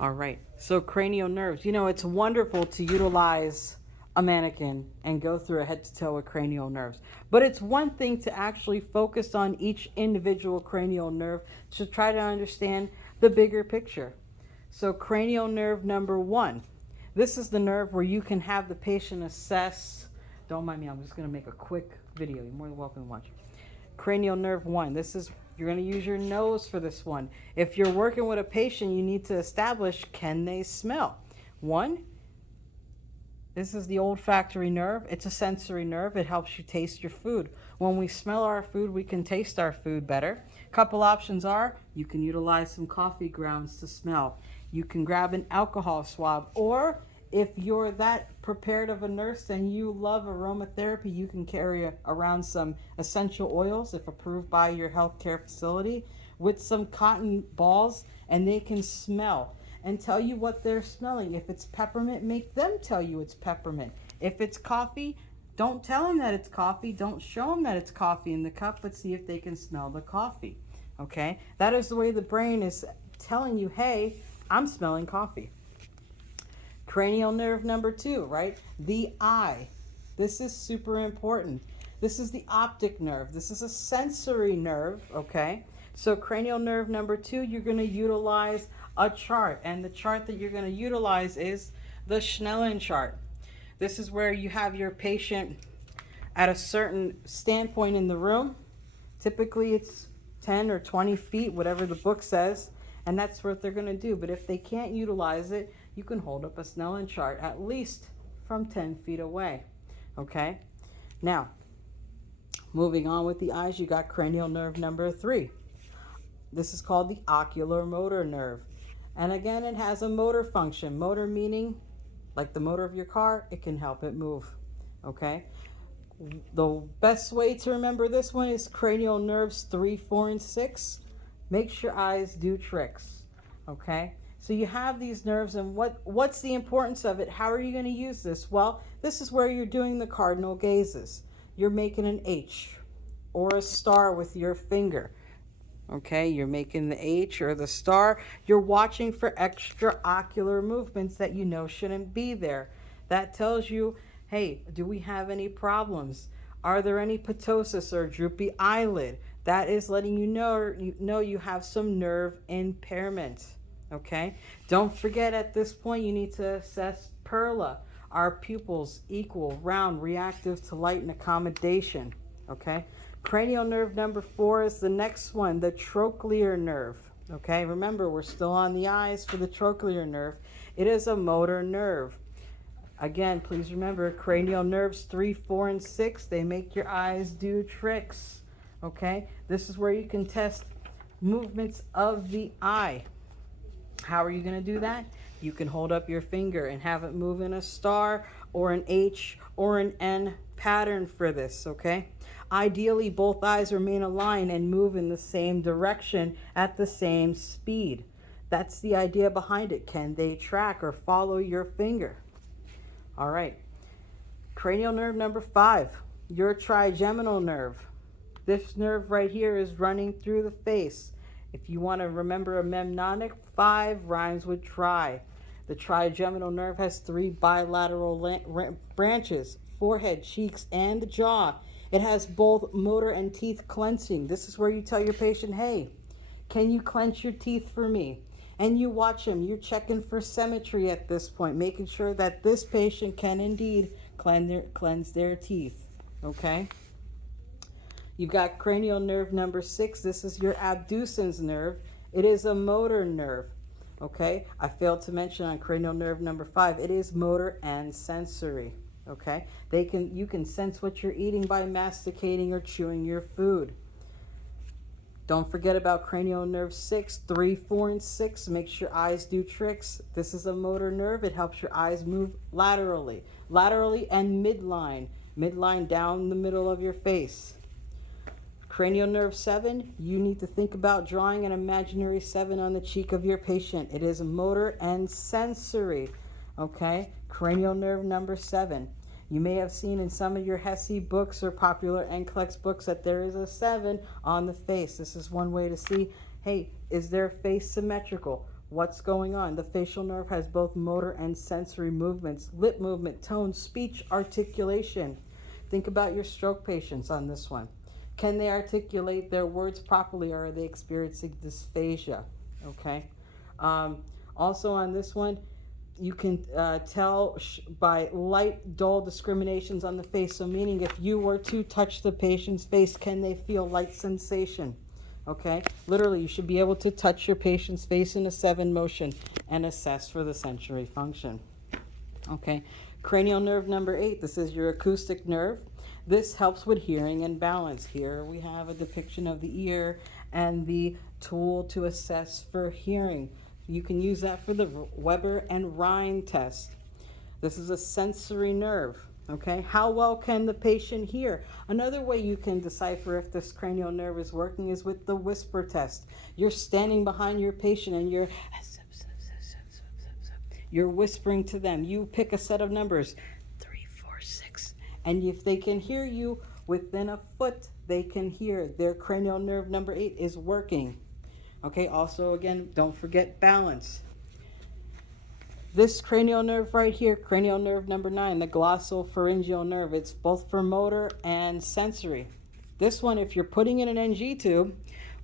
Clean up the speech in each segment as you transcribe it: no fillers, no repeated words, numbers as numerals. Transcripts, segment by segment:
All right. So cranial nerves. You know, it's wonderful to utilize a mannequin and go through a head to toe with cranial nerves. But it's one thing to actually focus on each individual cranial nerve to try to understand the bigger picture. So cranial nerve number 1. This is the nerve where you can have the patient assess. Don't mind me, I'm just going to make a quick video. You're more than welcome to watch. Cranial nerve 1. This is, you're going to use your nose for this one. If you're working with a patient, you need to establish, can they smell? 1, this is the olfactory nerve. It's a sensory nerve. It helps you taste your food. When we smell our food, we can taste our food better. Couple options are, you can utilize some coffee grounds to smell. You can grab an alcohol swab, or if you're that prepared of a nurse and you love aromatherapy, you can carry around some essential oils, if approved by your healthcare facility, with some cotton balls, and they can smell and tell you what they're smelling. If it's peppermint, make them tell you it's peppermint. If it's coffee, don't tell them that it's coffee. Don't show them that it's coffee in the cup, but see if they can smell the coffee. Okay? That is the way the brain is telling you, hey, I'm smelling coffee. Cranial nerve number 2, right? The eye. This is super important. This is the optic nerve. This is a sensory nerve, okay? So cranial nerve number 2, you're going to utilize a chart. And the chart that you're going to utilize is the Snellen chart. This is where you have your patient at a certain standpoint in the room. Typically it's 10 or 20 feet, whatever the book says. And that's what they're going to do. But if they can't utilize it, you can hold up a Snellen chart at least from 10 feet away. Okay? Now, moving on with the eyes, you got cranial nerve number 3. This is called the ocular motor nerve. And again, it has a motor function. Motor meaning, like the motor of your car, it can help it move. Okay? The best way to remember this one is cranial nerves 3, 4, and 6. Makes your eyes do tricks. Okay? So you have these nerves, and what's the importance of it? How are you going to use this? Well, this is where you're doing the cardinal gazes. You're making an H or a star with your finger. Okay, you're making the H or the star. You're watching for extraocular movements that you know shouldn't be there. That tells you, hey, do we have any problems? Are there any ptosis or droopy eyelid? That is letting you know you have some nerve impairment. Okay, don't forget at this point you need to assess PERLA. Are pupils equal, round, reactive to light and accommodation? Okay, cranial nerve number 4 is the next one, the trochlear nerve. Okay, remember we're still on the eyes for the trochlear nerve. It is a motor nerve. Again, please remember cranial nerves 3, 4, and 6, they make your eyes do tricks. Okay, this is where you can test movements of the eye. How are you going to do that? You can hold up your finger and have it move in a star or an H or an N pattern for this, okay? Ideally, both eyes remain aligned and move in the same direction at the same speed. That's the idea behind it. Can they track or follow your finger? All right. Cranial nerve number 5, your trigeminal nerve. This nerve right here is running through the face. If you want to remember a mnemonic, 5 rhymes with tri. The trigeminal nerve has 3 bilateral branches, forehead, cheeks, and the jaw. It has both motor and teeth clenching. This is where you tell your patient, hey, can you clench your teeth for me? And you watch them. You're checking for symmetry at this point, making sure that this patient can indeed cleanse their teeth. Okay? You've got cranial nerve number 6. This is your abducens nerve. It is a motor nerve. Okay? I failed to mention on cranial nerve number 5, it is motor and sensory. Okay? You can sense what you're eating by masticating or chewing your food. Don't forget about cranial nerve 6, 3, 4, and 6. Makes your eyes do tricks. This is a motor nerve. It helps your eyes move laterally and midline down the middle of your face. Cranial nerve 7, you need to think about drawing an imaginary 7 on the cheek of your patient. It is motor and sensory. Okay? Cranial nerve number 7. You may have seen in some of your Hesi books or popular Nclex books that there is a 7 on the face. This is one way to see, hey, is their face symmetrical? What's going on? The facial nerve has both motor and sensory movements, lip movement, tone, speech, articulation. Think about your stroke patients on this one. Can they articulate their words properly, or are they experiencing dysphagia? Okay. Also on this one, you can tell by light, dull discriminations on the face. So meaning if you were to touch the patient's face, can they feel light sensation? Okay, literally you should be able to touch your patient's face in a 7 motion and assess for the sensory function. Okay, cranial nerve number 8, this is your acoustic nerve. This helps with hearing and balance. Here we have a depiction of the ear and the tool to assess for hearing. You can use that for the Weber and Rhine test. This is a sensory nerve. Okay, how well can the patient hear? Another way you can decipher if this cranial nerve is working is with the whisper test. You're standing behind your patient and you're whispering to them. You pick a set of numbers, 3, 4, 6, and if they can hear you within a foot, they can hear. Their cranial nerve number 8 is working. Okay, also again, don't forget balance. This cranial nerve right here, cranial nerve number 9, the glossopharyngeal nerve, it's both for motor and sensory. This one, if you're putting in an NG tube,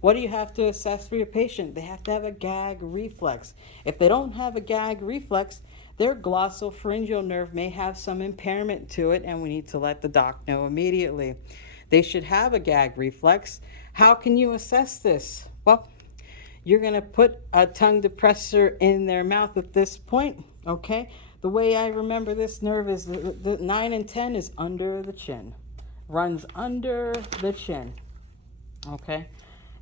what do you have to assess for your patient? They have to have a gag reflex. If they don't have a gag reflex, their glossopharyngeal nerve may have some impairment to it, and we need to let the doc know immediately. They should have a gag reflex. How can you assess this? Well, you're going to put a tongue depressor in their mouth at this point, okay? The way I remember this nerve is the 9 and 10 is under the chin. Runs under the chin, okay?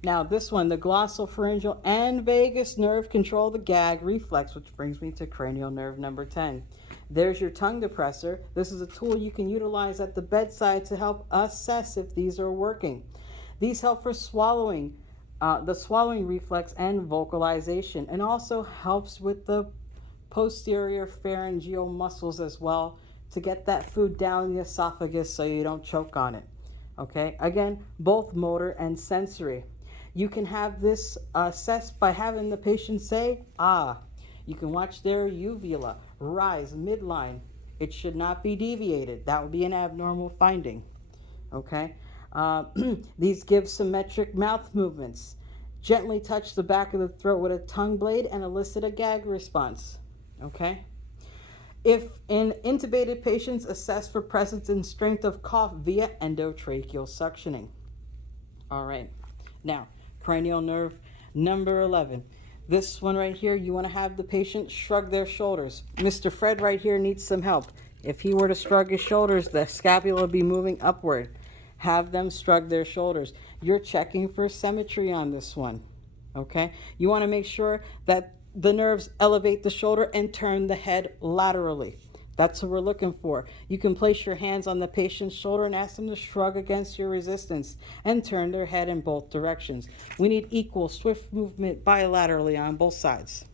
Now this one, the glossopharyngeal and vagus nerve control the gag reflex, which brings me to cranial nerve number 10. There's your tongue depressor. This is a tool you can utilize at the bedside to help assess if these are working. These help for swallowing, the swallowing reflex and vocalization, and also helps with the posterior pharyngeal muscles as well to get that food down the esophagus so you don't choke on it. Okay, again, both motor and sensory. You can have this assessed by having the patient say, ah. You can watch their uvula rise midline. It should not be deviated. That would be an abnormal finding. Okay. These give symmetric mouth movements. Gently touch the back of the throat with a tongue blade and elicit a gag response. Okay. If in intubated patients, assess for presence and strength of cough via endotracheal suctioning. All right. Now, cranial nerve number 11. This one right here, you want to have the patient shrug their shoulders. Mr. Fred right here needs some help. If he were to shrug his shoulders, the scapula would be moving upward. Have them shrug their shoulders. You're checking for symmetry on this one. Okay? You want to make sure that the nerves elevate the shoulder and turn the head laterally. That's what we're looking for. You can place your hands on the patient's shoulder and ask them to shrug against your resistance and turn their head in both directions. We need equal, swift movement bilaterally on both sides.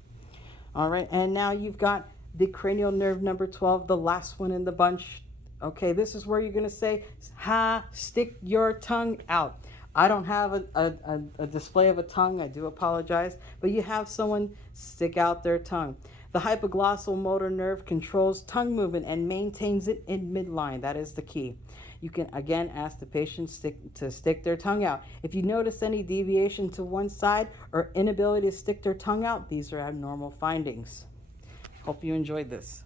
All right, and now you've got the cranial nerve number 12, the last one in the bunch. Okay, this is where you're going to say, ha, stick your tongue out. I don't have a display of a tongue. I do apologize. But you have someone stick out their tongue. The hypoglossal motor nerve controls tongue movement and maintains it in midline. That is the key. You can, again, ask the patient to stick their tongue out. If you notice any deviation to one side or inability to stick their tongue out, these are abnormal findings. Hope you enjoyed this.